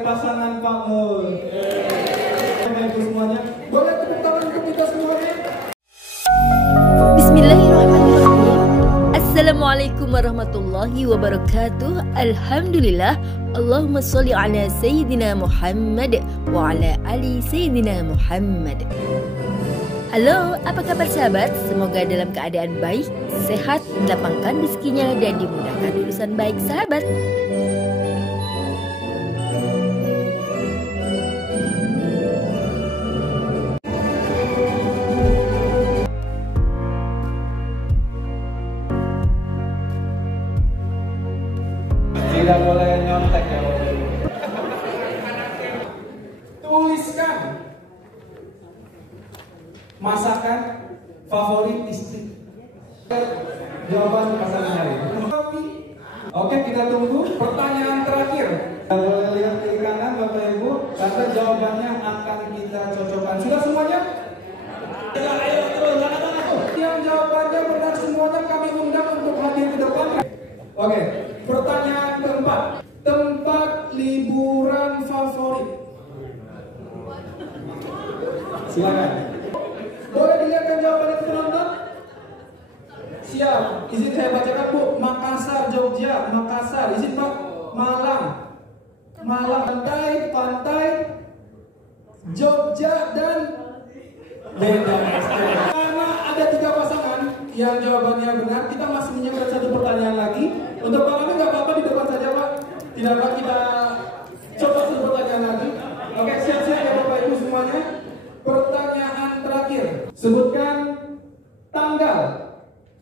Pasangan Pak Mul. Bapak-Ibu semuanya, boleh tepuk tangan untuk kita semuanya. Bismillahirrahmanirrahim. Assalamualaikum warahmatullahi wabarakatuh. Alhamdulillah. Allahumma sholli ala Sayyidina Muhammad wa ala ali Sayyidina Muhammad. Halo, apa kabar sahabat? Semoga dalam keadaan baik, sehat, dilapangkan rezekinya dan dimudahkan urusan baik sahabat. Tidak boleh nyontek ya. Tuliskan masakan favorit istri. Jawaban pasangan hari. Oke, kita tunggu pertanyaan terakhir. Boleh lihat kiri kanan Bapak Ibu, karena jawabannya akan kita cocokkan. Sudah semuanya? Ayo terus, yang jawabannya benar semuanya kami undang untuk hadir ke depan. Oke, pertanyaan keempat. Tempat liburan favorit. Silakan. Boleh dilihatkan jawabannya ke penonton? Siap. Izin saya bacakan Bu. Makassar, Jogja. Makassar. Izin Pak. Malang. Pantai. Jogja dan beda. Karena ada 3 pasangan yang jawabannya benar, kita masih menyiapkan 1 pertanyaan lagi. Untuk Pak Amin nggak apa-apa di depan saja Pak. Tidak apa, kita coba 1 pertanyaan lagi. Oke, siap-siap ya Bapak Ibu semuanya. Pertanyaan terakhir. Sebutkan tanggal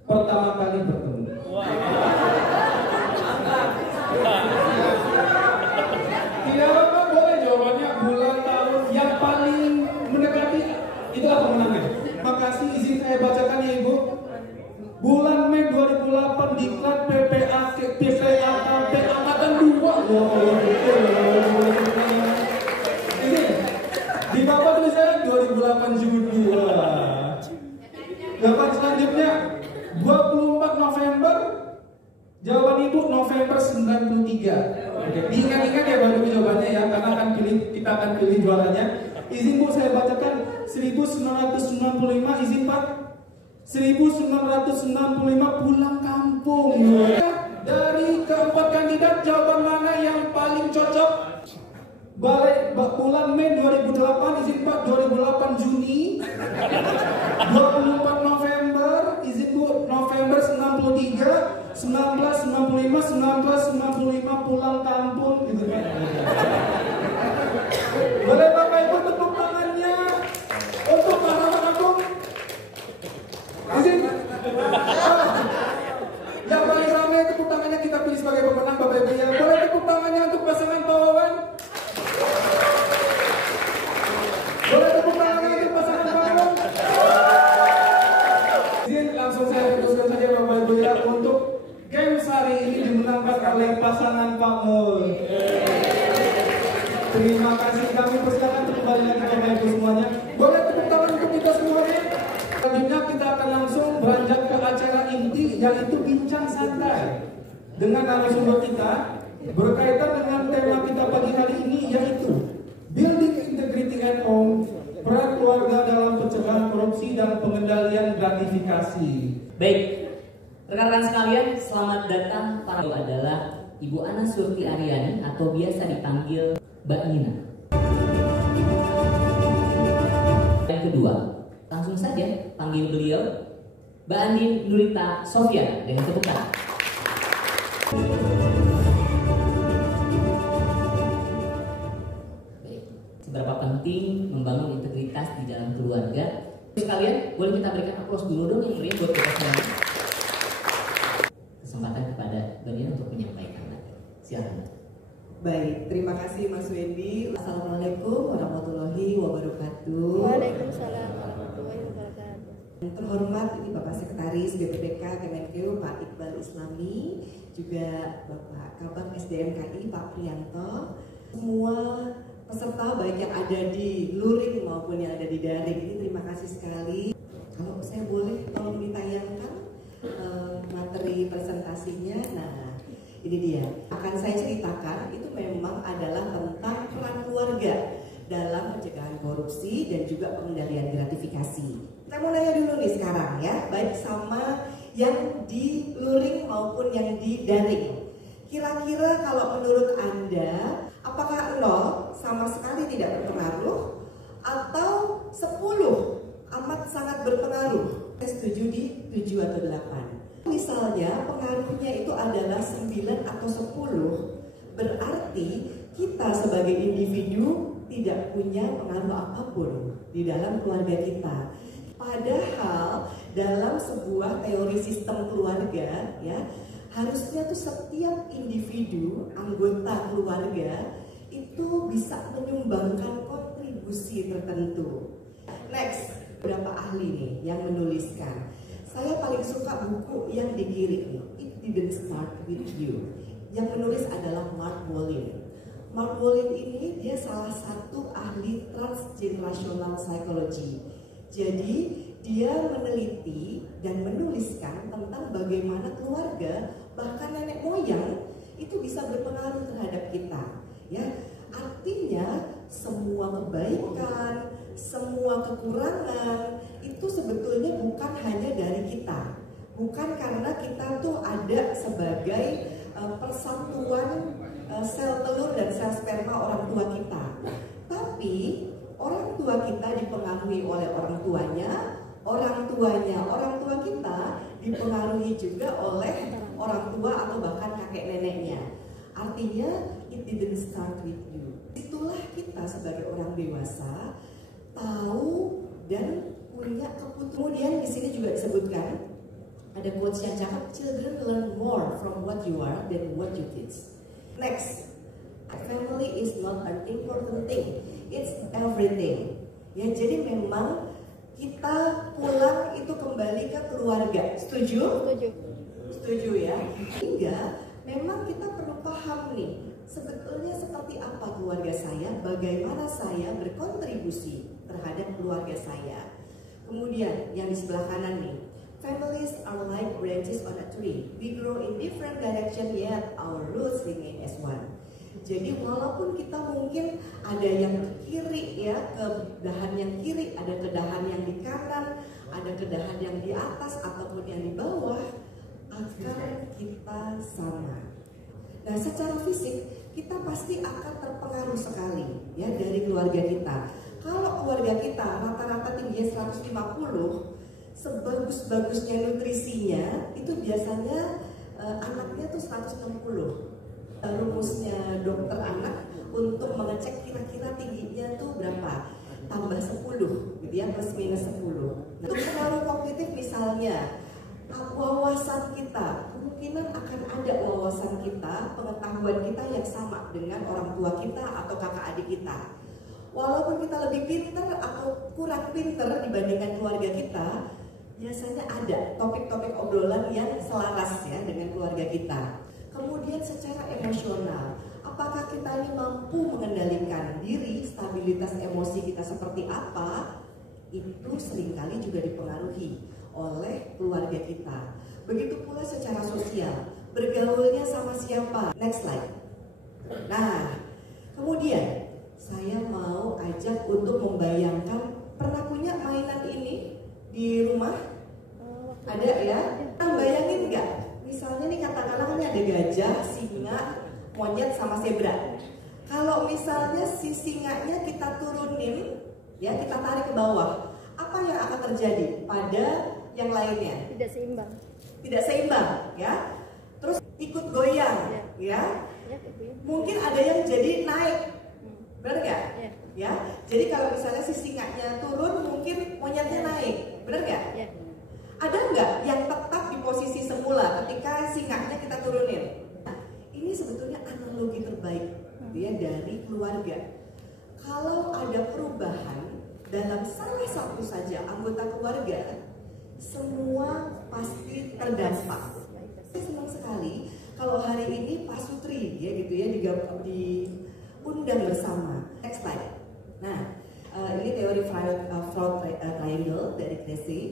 pertama kali bertemu. Tidak apa, boleh jawabannya bulan, tahun yang paling mendekati. Itulah pemenangnya. Makasih, izin saya bacakan ya Ibu. Bulan Mei 2008 diklat PPAKP Angkatan 2. Ini di bawah tulisannya 2008 Juni. Jawaban selanjutnya 24 November. Jawaban Ibu November 93. Oke, diingat-ingat ya Bapak Ibu jawabannya ya, karena kita akan pilih juaranya. Izin Bu saya bacakan 1995, izin Pak. 1995 pulang kampung. Dari keempat kandidat, jawaban mana yang paling cocok? Bulan Mei 2008, izin Pak. 2008 Juni. 24 November, izin Bu. November 93. 1995 pulang kampung, izin Pak. Boleh Bapak Ibu tepuk tangannya untuk pasangan agung. Izin. Yang paling ramai tepuk tangannya kita pilih sebagai pemenang Bapak Ibu ya. Boleh tepuk tangannya untuk pasangan Pak Wawan. Boleh tepuk tangannya untuk pasangan Pak Wawan. Izin langsung saya putuskan saja Bapak Ibu ya, untuk games hari ini dimenangkan oleh pasangan Pak Mul. Terima kasih, kami persilakan kembali lagi Bapak Ibu semuanya. Boleh tepuk tangan untuk kita semuanya. Selanjutnya kita akan langsung beranjak ke acara inti, yaitu bincang santai dengan narasumber kita berkaitan dengan tema kita pagi hari ini, yaitu Building Integrity at Home, peran keluarga dalam pencegahan korupsi dan pengendalian gratifikasi. Baik, rekan-rekan sekalian, selamat datang. Itu adalah Ibu Ana Surti Aryani atau biasa dipanggil Mbak Nina. Yang kedua, langsung saja panggil beliau Mbak Andin Nurita Sofia dengan tepuk tangan. Baik, seberapa penting membangun integritas di dalam keluarga? Sekalian, boleh kita berikan aplaus dulu dong yang meriah buat kita semua. Kesempatan kepada Mbak Nina untuk menyampaikan. Silakan. Baik, terima kasih Mas Wendy. Assalamualaikum warahmatullahi wabarakatuh. Waalaikumsalam warahmatullahi wabarakatuh. Terhormat ini Bapak Sekretaris BPPK Kemenkeu Pak Iqbal Islami, juga Bapak Kabag SDMKI Pak Prianto, semua peserta baik yang ada di luring maupun yang ada di daring ini terima kasih sekali. Kalau saya boleh tolong ditayangkan materi presentasinya. Nah, ini dia. Akan saya ceritakan itu memang adalah tentang korupsi dan juga pengendalian gratifikasi. Saya mau nanya dulu nih sekarang ya, baik sama yang di luring maupun yang di daring. Kira-kira kalau menurut Anda, apakah 0 sama sekali tidak berpengaruh atau 10 amat sangat berpengaruh? Saya setuju di 7 atau 8. Misalnya pengaruhnya itu adalah 9 atau 10, berarti kita sebagai individu tidak punya pengaruh apapun di dalam keluarga kita. Padahal dalam sebuah teori sistem keluarga ya, harusnya tuh setiap individu anggota keluarga itu bisa menyumbangkan kontribusi tertentu. Next, beberapa ahli nih yang menuliskan. Saya paling suka buku yang di kiri nih, It Didn't Start With You. Yang menulis adalah Mark Wolin. Mark Wolin ini dia salah satu ahli transgenerational psychology. Jadi dia meneliti dan menuliskan tentang bagaimana keluarga bahkan nenek moyang itu bisa berpengaruh terhadap kita. Ya, artinya semua kebaikan, semua kekurangan itu sebetulnya bukan hanya dari kita. Bukan karena kita tuh ada sebagai persatuan sel telur dan sel sperma orang tua kita. Tapi orang tua kita dipengaruhi oleh orang tuanya orang tua kita dipengaruhi juga oleh orang tua atau bahkan kakek neneknya. Artinya it didn't start with you. Itulah kita sebagai orang dewasa tahu dan punya keputusan. Kemudian di sini juga disebutkan ada quotes yang cakep, children learn more from what you are than what you teach. Next, family is not an important thing, it's everything. Ya, jadi memang kita pulang itu kembali ke keluarga. Setuju? Setuju. Setuju ya. Hingga memang kita perlu paham nih, sebetulnya seperti apa keluarga saya, bagaimana saya berkontribusi terhadap keluarga saya. Kemudian yang di sebelah kanan nih, families are like branches on a tree. We grow in different direction yet our roots remain as one. Jadi walaupun kita mungkin ada yang ke kiri ya, ke dahan yang kiri, ada ke dahan yang di kanan, ada ke dahan yang di atas ataupun yang di bawah, akar kita sama. Nah, secara fisik kita pasti akan terpengaruh sekali ya dari keluarga kita. Kalau keluarga kita rata-rata tingginya 150, sebagus-bagusnya nutrisinya itu biasanya anaknya tuh 160. Rumusnya dokter anak untuk mengecek kira-kira tingginya tuh berapa, tambah 10 gitu ya, plus minus 10. Nah, untuk pengaruh kognitif misalnya wawasan kita, kemungkinan akan ada wawasan kita, pengetahuan kita yang sama dengan orang tua kita atau kakak adik kita. Walaupun kita lebih pintar atau kurang pintar dibandingkan keluarga kita, biasanya ada topik-topik obrolan yang selaras ya dengan keluarga kita. Kemudian secara emosional, apakah kita ini mampu mengendalikan diri, stabilitas emosi kita seperti apa, itu seringkali juga dipengaruhi oleh keluarga kita. Begitu pula secara sosial, bergaulnya sama siapa. Next slide. Nah, kemudian saya mau ajak untuk membayangkan, pernah punya mainan ini di rumah? Ada ya? Bayangin nggak? Misalnya nih katakanlah kan ada gajah, singa, monyet sama zebra. Kalau misalnya si singanya kita turunin, ya kita tarik ke bawah, apa yang akan terjadi pada yang lainnya? Tidak seimbang. Tidak seimbang, ya. Terus ikut goyang, ya. Mungkin ada yang jadi naik, benar nggak? Ya. Jadi kalau misalnya si singanya turun, mungkin monyetnya naik, benar nggak? Ada nggak yang tetap di posisi semula ketika singanya kita turunin? Nah, ini sebetulnya analogi terbaik ya dari keluarga. Kalau ada perubahan dalam salah satu saja anggota keluarga, semua pasti terdampak. Saya senang sekali kalau hari ini Pak Sutri ya gitu ya diundang bersama. Next slide. Nah, ini teori Freud triangle dari Cressy.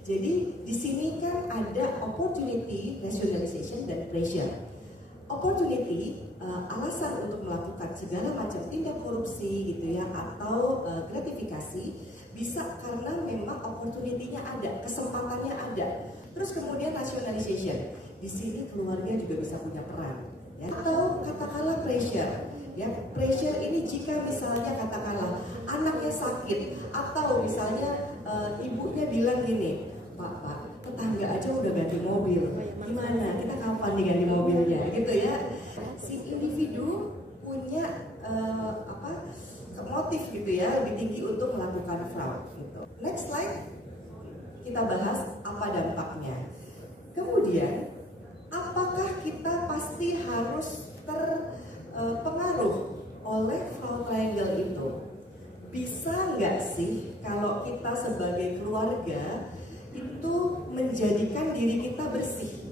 Jadi di sini kan ada opportunity, rationalization, dan pressure. Opportunity, alasan untuk melakukan segala macam tindak korupsi gitu ya, atau gratifikasi, bisa karena memang opportunity-nya ada, kesempatannya ada. Terus kemudian rationalization, di sini keluarga juga bisa punya peran, ya. Atau katakanlah pressure, ya. Pressure ini jika misalnya katakanlah anaknya sakit, atau misalnya ibunya bilang gini, Pak, tetangga aja udah ganti mobil, gimana? Kita kapan diganti mobilnya, gitu ya? Si individu punya motif gitu ya, lebih tinggi untuk melakukan fraud. Gitu. Next slide, kita bahas apa dampaknya. Kemudian, apakah kita pasti harus terpengaruh oleh fraud triangle itu? Bisa nggak sih kalau kita sebagai keluarga itu menjadikan diri kita bersih,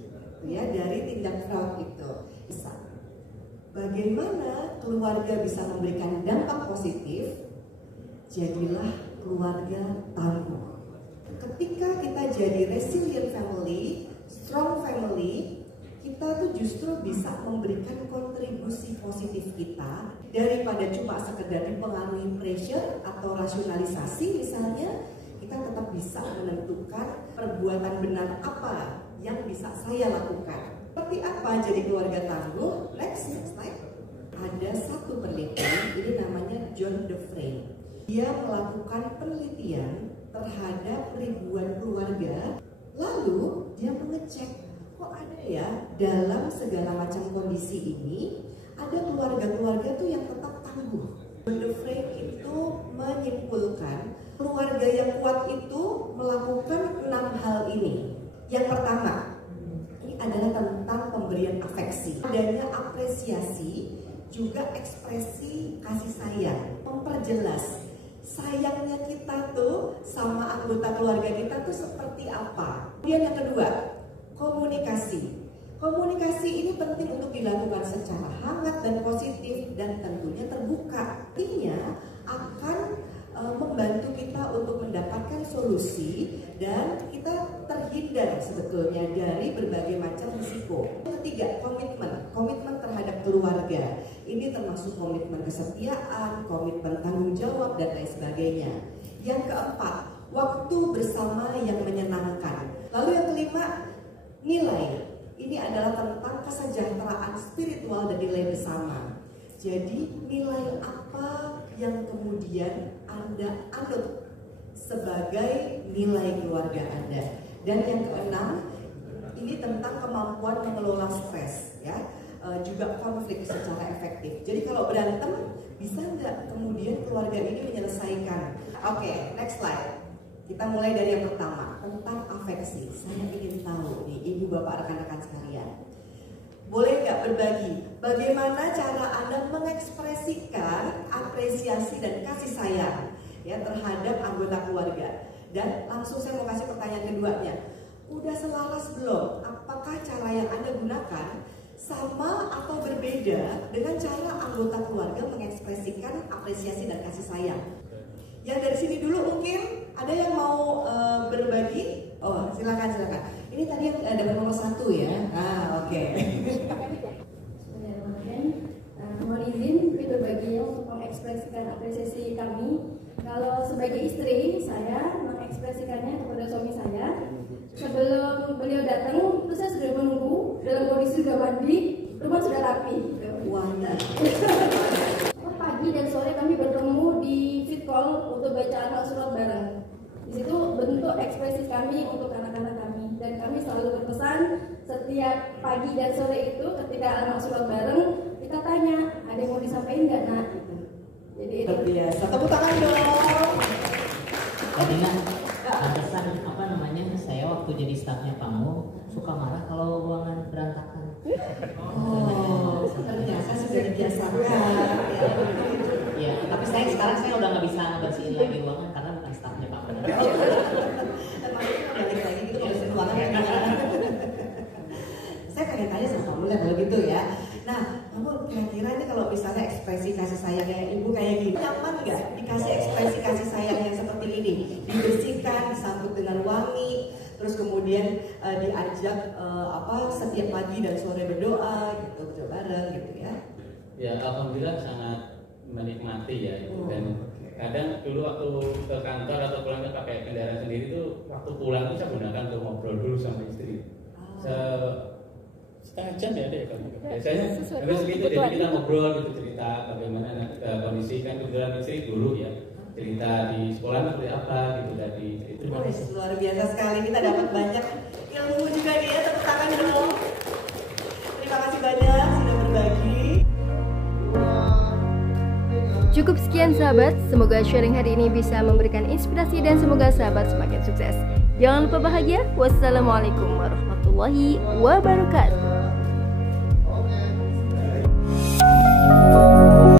ya, dari tindak fraud itu? Bisa. Bagaimana keluarga bisa memberikan dampak positif? Jadilah keluarga tangguh. Ketika kita jadi resilient family, strong family, kita tuh justru bisa memberikan kontribusi positif kita daripada cuma sekedar dipengaruhi pressure atau rasionalisasi misalnya. Kita tetap bisa menentukan perbuatan benar apa yang bisa saya lakukan. Seperti apa jadi keluarga tangguh? Next slide. Ada satu penelitian, ini namanya John Dufresne. Dia melakukan penelitian terhadap ribuan keluarga, lalu dia mengecek, kok ada ya dalam segala macam kondisi ini, ada keluarga-keluarga tuh yang tetap tangguh. John Dufresne itu menyimpulkan, keluarga yang kuat itu melakukan 6 hal ini. Yang pertama, adalah tentang pemberian afeksi, adanya apresiasi, juga ekspresi kasih sayang, memperjelas sayangnya kita tuh sama anggota keluarga kita tuh seperti apa. Kemudian yang kedua, komunikasi. Komunikasi ini penting untuk dilakukan secara hangat dan positif dan tentunya terbuka. Artinya akan membantu kita untuk mendapatkan solusi dan kita terhindar sebetulnya dari berbagai macam risiko. Yang ketiga, komitmen terhadap keluarga. Ini termasuk komitmen kesetiaan, komitmen tanggung jawab dan lain sebagainya. Yang keempat, waktu bersama yang menyenangkan. Lalu yang kelima, nilai. Ini adalah tentang kesejahteraan spiritual dan nilai bersama. Jadi nilai apa yang kemudian Anda anut sebagai nilai keluarga Anda? Dan yang keenam, ini tentang kemampuan mengelola stres, ya, juga konflik secara efektif. Jadi kalau berantem, bisa nggak kemudian keluarga ini menyelesaikan? Oke, next slide. Kita mulai dari yang pertama, tentang afeksi. Saya ingin tahu nih, ibu bapak rekan-rekan sekalian, boleh nggak berbagi bagaimana cara Anda mengekspresikan apresiasi dan kasih sayang, ya, terhadap anggota keluarga? Dan langsung saya mau kasih pertanyaan keduanya, udah selaras belum? Apakah cara yang Anda gunakan sama atau berbeda dengan cara anggota keluarga mengekspresikan apresiasi dan kasih sayang? Yang dari sini dulu mungkin ada yang mau berbagi? Oh, silakan. Ini tadi yang ada nomor 1 ya. Oke. Mohon izin berbagi untuk mengekspresikan apresiasi kami. Kalau sebagai istri, saya mengekspresikannya kepada suami saya. Sebelum beliau datang, itu saya sudah menunggu dalam kondisi sudah mandi, rumah sudah rapi. Pagi dan sore kami bertemu di fit call untuk baca anak surat bareng. Di situ bentuk ekspresi kami untuk anak-anak kami, dan kami selalu berpesan setiap pagi dan sore itu ketika anak surat bareng kita tanya, ada yang mau disampaikan nggak nak? Jadi itu biasa. Tepuk tangan dong. Adina, pantesan apa namanya, saya waktu jadi stafnya kamu suka marah kalau ruangan berantakan. Oh, ternyata sudah dibiasakan. Ya, tapi sekarang saya udah nggak bisa ngebersihin lagi ruangan karena bukan stafnya kamu. Saya pengen tanya sama kamu lah kalau gitu ya. Nah, kamu kira-kira ini kalau misalnya ekspresi kasih sayangnya ibu kayak gini, nyaman nggak dikasih ekspresi kasih sayang yang seperti ini? Dibersihkan, disambut dengan wangi, terus kemudian diajak setiap pagi dan sore berdoa gitu bareng gitu ya. Ya, alhamdulillah sangat menikmati ya itu. Dan Kadang dulu waktu ke kantor atau pulang ke pakai kendaraan sendiri tuh waktu pulang tuh saya gunakan untuk ngobrol dulu sama istri. Setengah jam ya ada ya kan? Biasanya habis gitu jadi kita ngobrol gitu, cerita bagaimana kondisi kan kebetulan istri dulu ya, cerita di sekolah seperti apa gitu tadi itu. Luar biasa sekali, kita dapat banyak ilmu juga nih ya, tepuk tangan dong. Terima kasih banyak sudah berbagi. Cukup sekian sahabat, semoga sharing hari ini bisa memberikan inspirasi dan semoga sahabat semakin sukses. Jangan lupa bahagia. Wassalamualaikum warahmatullahi wabarakatuh.